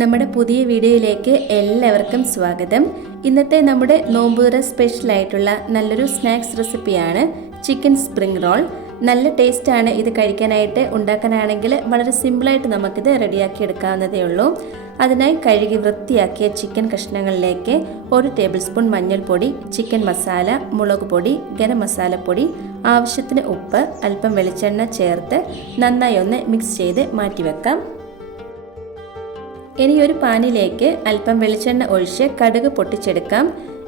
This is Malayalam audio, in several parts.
നമ്മുടെ പുതിയ വീഡിയോയിലേക്ക് എല്ലാവർക്കും സ്വാഗതം. ഇന്നത്തെ നമ്മുടെ നോമ്പുതുറ സ്പെഷ്യൽ ആയിട്ടുള്ള നല്ലൊരു സ്നാക്സ് റെസിപ്പിയാണ് ചിക്കൻ സ്പ്രിംഗ് റോൾ. നല്ല ടേസ്റ്റാണ് ഇത് കഴിക്കാനായിട്ട് ഉണ്ടാക്കാനാണെങ്കിൽ വളരെ സിമ്പിളായിട്ട് നമുക്കിത് റെഡിയാക്കി എടുക്കാവുന്നതേ ഉള്ളൂ. അതിനായി കഴുകി വൃത്തിയാക്കിയ ചിക്കൻ കഷ്ണങ്ങളിലേക്ക് ഒരു ടേബിൾ സ്പൂൺ മഞ്ഞൾപ്പൊടി ചിക്കൻ മസാല മുളക് പൊടി ഗരം മസാലപ്പൊടി ആവശ്യത്തിന് ഉപ്പ് അല്പം വെളിച്ചെണ്ണ ചേർത്ത് നന്നായി ഒന്ന് മിക്സ് ചെയ്ത് മാറ്റിവെക്കാം. ഇനി ഒരു പാനിലേക്ക് അല്പം വെളിച്ചെണ്ണ ഒഴിച്ച് കടുക് പൊട്ടിച്ചെടുക്കാം.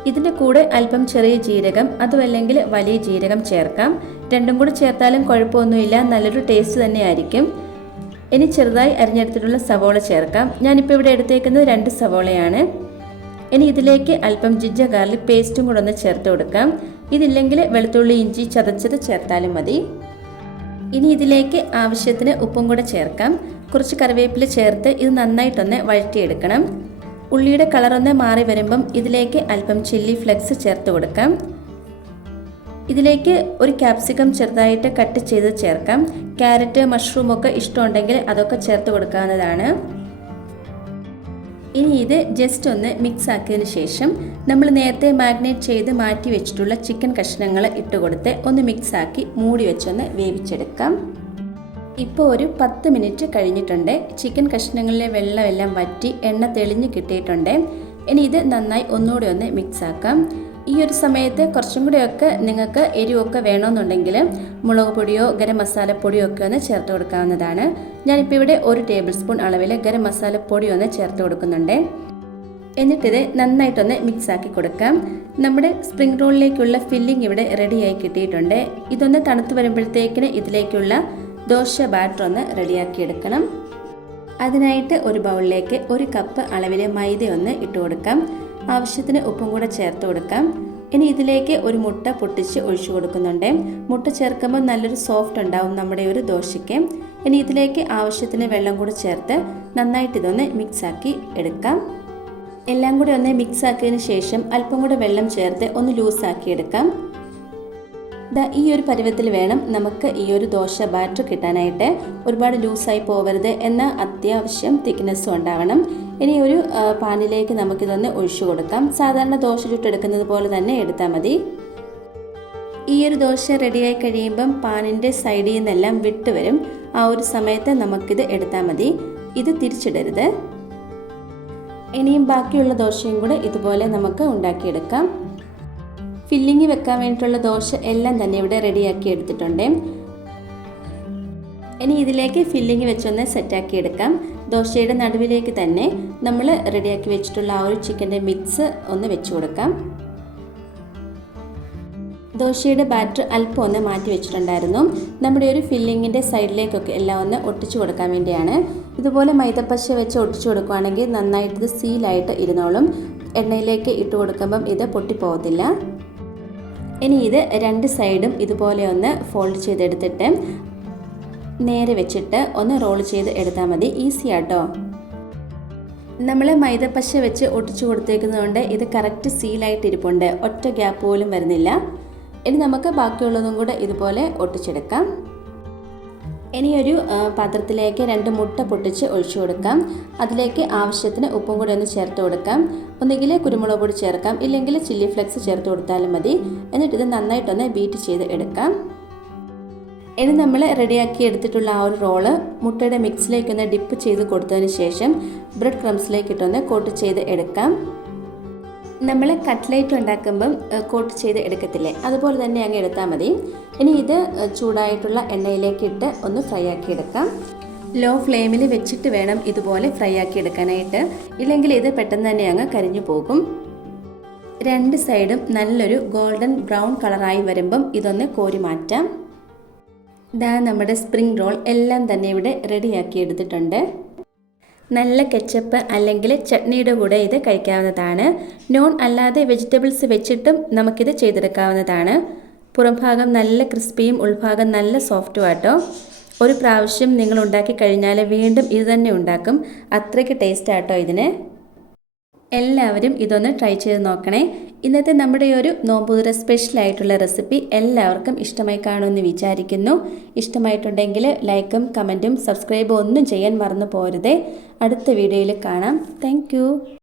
ഇതിന്റെ കൂടെ അല്പം ചെറിയ ജീരകം അതുമല്ലെങ്കിൽ വലിയ ജീരകം ചേർക്കാം. രണ്ടും കൂടി ചേർത്താലും കുഴപ്പമൊന്നുമില്ല നല്ലൊരു ടേസ്റ്റ് തന്നെയായിരിക്കും. ഇനി ചെറുതായി അരിഞ്ഞെടുത്തിട്ടുള്ള സവോള ചേർക്കാം. ഞാനിപ്പോൾ ഇവിടെ എടുത്തേക്കുന്നത് രണ്ട് സവോളയാണ്. ഇനി ഇതിലേക്ക് അല്പം ജിഞ്ചർ ഗാർലിക് പേസ്റ്റും കൂടെ ഒന്ന് ചേർത്ത് കൊടുക്കാം. ഇതില്ലെങ്കിൽ വെളുത്തുള്ളി ഇഞ്ചി ചതച്ചത് ചേർത്താലും മതി. ഇനി ഇതിലേക്ക് ആവശ്യത്തിന് ഉപ്പും കൂടെ ചേർക്കാം. കുറച്ച് കറിവേപ്പില ചേർത്ത് ഇത് നന്നായിട്ടൊന്ന് വഴറ്റിയെടുക്കണം. ഉള്ളിയുടെ കളറൊന്ന് മാറി വരുമ്പം ഇതിലേക്ക് അല്പം ചില്ലി ഫ്ലെക്സ് ചേർത്ത് കൊടുക്കാം. ഇതിലേക്ക് ഒരു ക്യാപ്സിക്കം ചെറുതായിട്ട് കട്ട് ചെയ്ത് ചേർക്കാം. ക്യാരറ്റ് മഷ്റൂം ഒക്കെ ഇഷ്ടമുണ്ടെങ്കിൽ അതൊക്കെ ചേർത്ത് കൊടുക്കാവുന്നതാണ്. ഇനി ഇത് ജസ്റ്റ് ഒന്ന് മിക്സ് ആക്കിയതിന് ശേഷം നമ്മൾ നേരത്തെ മാഗ്നേറ്റ് ചെയ്ത് മാറ്റി വെച്ചിട്ടുള്ള ചിക്കൻ കഷ്ണങ്ങൾ ഇട്ട് കൊടുത്ത് ഒന്ന് മിക്സ് ആക്കി മൂടി വെച്ചൊന്ന് വേവിച്ചെടുക്കാം. ഇപ്പോൾ ഒരു പത്ത് മിനിറ്റ് കഴിഞ്ഞിട്ടുണ്ട്. ചിക്കൻ കഷ്ണങ്ങളിലെ വെള്ളമെല്ലാം വറ്റി എണ്ണ തെളിഞ്ഞ് കിട്ടിയിട്ടുണ്ട്. ഇനി ഇത് നന്നായി ഒന്നുകൂടി ഒന്ന് മിക്സ് ആക്കാം ഈ ഒരു സമയത്ത് കുറച്ചും കൂടിയൊക്കെ നിങ്ങൾക്ക് എരിവൊക്കെ വേണമെന്നുണ്ടെങ്കിൽ മുളക് പൊടിയോ ഗരം മസാലപ്പൊടിയോ ഒക്കെ ഒന്ന് ചേർത്ത് കൊടുക്കാവുന്നതാണ്. ഞാനിപ്പോൾ ഇവിടെ ഒരു ടേബിൾ സ്പൂൺ അളവിൽ ഗരം മസാലപ്പൊടി ഒന്ന് ചേർത്ത് കൊടുക്കുന്നുണ്ട്. എന്നിട്ടിത് നന്നായിട്ടൊന്ന് മിക്സ് ആക്കി കൊടുക്കാം. നമ്മുടെ സ്പ്രിംഗ് റോളിലേക്കുള്ള ഫില്ലിംഗ് ഇവിടെ റെഡിയായി കിട്ടിയിട്ടുണ്ട്. ഇതൊന്ന് തണുത്ത് വരുമ്പോഴത്തേക്കിന് ഇതിലേക്കുള്ള ദോശ ബാറ്റർ ഒന്ന് റെഡിയാക്കി എടുക്കണം അതിനായിട്ട് ഒരു ബൗളിലേക്ക് ഒരു കപ്പ് അളവിലെ മൈദ ഒന്ന് ഇട്ട് കൊടുക്കാം. ആവശ്യത്തിന് ഉപ്പും കൂടെ ചേർത്ത് കൊടുക്കാം. ഇനി ഇതിലേക്ക് ഒരു മുട്ട പൊട്ടിച്ച് ഒഴിച്ചു കൊടുക്കുന്നുണ്ട്. മുട്ട ചേർക്കുമ്പോൾ നല്ലൊരു സോഫ്റ്റ് ഉണ്ടാവും നമ്മുടെ ഒരു ദോശയ്ക്ക്. ഇനി ഇതിലേക്ക് ആവശ്യത്തിന് വെള്ളം കൂടെ ചേർത്ത് നന്നായിട്ട് ഇതൊന്ന് മിക്സാക്കി എടുക്കാം. എല്ലാം കൂടി ഒന്ന് മിക്സ് ആക്കിയതിന് ശേഷം അല്പം കൂടെ വെള്ളം ചേർത്ത് ഒന്ന് ലൂസാക്കി എടുക്കാം ഈ ഒരു പരുവത്തിൽ വേണം നമുക്ക് ഈ ഒരു ദോശ ബാറ്റർ കിട്ടാനായിട്ട്. ഒരുപാട് ലൂസായി പോവരുത് എന്ന അത്യാവശ്യം തിക്നെസ്സും ഉണ്ടാവണം. ഇനി ഒരു പാനിലേക്ക് നമുക്കിതൊന്ന് ഒഴിച്ചു കൊടുക്കാം. സാധാരണ ദോശ ചുട്ടെടുക്കുന്നത് പോലെ തന്നെ എടുത്താൽ മതി. ഈ ഒരു ദോശ റെഡിയായി കഴിയുമ്പം പാനിന്റെ സൈഡിൽ നിന്നെല്ലാം വിട്ട് വരും. ആ ഒരു സമയത്ത് നമുക്കിത് എടുത്താൽ മതി. ഇത് തിരിച്ചിടരുത്. ഇനിയും ബാക്കിയുള്ള ദോശയും കൂടെ ഇതുപോലെ നമുക്ക് ഉണ്ടാക്കിയെടുക്കാം. ഫില്ലിങ് വെക്കാൻ വേണ്ടിയിട്ടുള്ള ദോശ എല്ലാം തന്നെ ഇവിടെ റെഡിയാക്കി എടുത്തിട്ടുണ്ട്. ഇനി ഇതിലേക്ക് ഫില്ലിങ് വെച്ചൊന്ന് സെറ്റാക്കി എടുക്കാം. ദോശയുടെ നടുവിലേക്ക് തന്നെ നമ്മൾ റെഡിയാക്കി വെച്ചിട്ടുള്ള ആ ഒരു ചിക്കന്റെ മിക്സ് ഒന്ന് വെച്ച് കൊടുക്കാം. ദോശയുടെ ബാറ്റർ അല്പം ഒന്ന് മാറ്റി വെച്ചിട്ടുണ്ടായിരുന്നു. നമ്മുടെ ഒരു ഫില്ലിങ്ങിന്റെ സൈഡിലേക്കൊക്കെ എല്ലാം ഒന്ന് ഒട്ടിച്ചു കൊടുക്കാൻ വേണ്ടിയാണ്. ഇതുപോലെ മൈദപ്പശ വെച്ച് ഒട്ടിച്ചു കൊടുക്കുകയാണെങ്കിൽ നന്നായിട്ട് ഇത് സീലായിട്ട് ഇരുന്നോളും. എണ്ണയിലേക്ക് ഇട്ട് കൊടുക്കുമ്പം ഇത് പൊട്ടിപ്പോകത്തില്ല. ഇനി ഇത് രണ്ട് സൈഡും ഇതുപോലെ ഒന്ന് ഫോൾഡ് ചെയ്തെടുത്തിട്ട് നേരെ വെച്ചിട്ട് ഒന്ന് റോൾ ചെയ്ത് എടുത്താൽ മതി. ഈസി ആട്ടോ. നമ്മൾ മൈദപ്പശ വെച്ച് ഒട്ടിച്ചു കൊടുത്തേക്കുന്നതുകൊണ്ട് ഇത് കറക്റ്റ് സീലായിട്ട് ഇരിപ്പുണ്ട്. ഒറ്റ ഗ്യാപ്പ് പോലും വരുന്നില്ല. ഇനി നമുക്ക് ബാക്കിയുള്ളതും കൂടെ ഇതുപോലെ ഒട്ടിച്ചെടുക്കാം. ഇനിയൊരു പാത്രത്തിലേക്ക് രണ്ട് മുട്ട പൊട്ടിച്ച് ഒഴിച്ചു കൊടുക്കാം. അതിലേക്ക് ആവശ്യത്തിന് ഉപ്പും കൂടി ഒന്ന് ചേർത്ത് കൊടുക്കാം. ഒന്നുകിൽ കുരുമുളക് പൊടി ചേർക്കാം ഇല്ലെങ്കിൽ ചില്ലി ഫ്ലെക്സ് ചേർത്ത് കൊടുത്താലും മതി. എന്നിട്ട് ഇത് നന്നായിട്ടൊന്ന് ബീറ്റ് ചെയ്ത് എടുക്കാം. ഇനി നമ്മൾ റെഡിയാക്കി എടുത്തിട്ടുള്ള ആ ഒരു റോൾ മുട്ടയുടെ മിക്സിലേക്കൊന്ന് ഡിപ്പ് ചെയ്ത് കൊടുത്തതിന് ശേഷം ബ്രെഡ് ക്രംസിലേക്ക് ഇട്ടൊന്ന് കോട്ട് ചെയ്ത് എടുക്കാം. നമ്മൾ കട്ട്ലേറ്റ് ഉണ്ടാക്കുമ്പം കോട്ട് ചെയ്ത് എടുക്കത്തില്ലേ? അതുപോലെ തന്നെ അങ്ങ് എടുത്താൽ മതി. ഇനി ഇത് ചൂടായിട്ടുള്ള എണ്ണയിലേക്ക് ഇട്ട് ഒന്ന് ഫ്രൈ ആക്കി എടുക്കാം. ലോ ഫ്ലെയിമിൽ വെച്ചിട്ട് വേണം ഇതുപോലെ ഫ്രൈ ആക്കി എടുക്കാനായിട്ട്. ഇല്ലെങ്കിൽ ഇത് പെട്ടെന്ന് തന്നെ അങ്ങ് കരിഞ്ഞു പോകും. രണ്ട് സൈഡും നല്ലൊരു ഗോൾഡൻ ബ്രൗൺ കളറായി വരുമ്പം ഇതൊന്ന് കോരി മാറ്റാം. ദാ നമ്മുടെ സ്പ്രിംഗ് റോൾ എല്ലാം തന്നെ ഇവിടെ റെഡിയാക്കി എടുത്തിട്ടുണ്ട്. നല്ല കെച്ചപ്പ് അല്ലെങ്കിൽ ചട്നിയുടെ കൂടെ ഇത് കഴിക്കാവുന്നതാണ്. നോൺ അല്ലാതെ വെജിറ്റബിൾസ് വെച്ചിട്ടും നമുക്കിത് ചെയ്തെടുക്കാവുന്നതാണ്. പുറംഭാഗം നല്ല ക്രിസ്പിയും ഉൾഭാഗം നല്ല സോഫ്റ്റും ആട്ടോ. ഒരു പ്രാവശ്യം നിങ്ങൾ ഉണ്ടാക്കി കഴിഞ്ഞാൽ വീണ്ടും ഇത് തന്നെ ഉണ്ടാക്കും. അത്രയ്ക്ക് ടേസ്റ്റ് ആട്ടോ ഇതിന്. എല്ലാവരും ഇതൊന്ന് ട്രൈ ചെയ്ത് നോക്കണേ. ഇന്നത്തെ നമ്മുടെ ഒരു സ്പെഷ്യൽ ആയിട്ടുള്ള റെസിപ്പി എല്ലാവർക്കും ഇഷ്ടമായി കാണുമെന്ന് വിചാരിക്കുന്നു. ഇഷ്ടമായിട്ടുണ്ടെങ്കിൽ ലൈക്കും കമന്റും സബ്സ്ക്രൈബും ഒന്നും ചെയ്യാൻ മറന്നു പോരുതേ. അടുത്ത വീഡിയോയിൽ കാണാം. താങ്ക്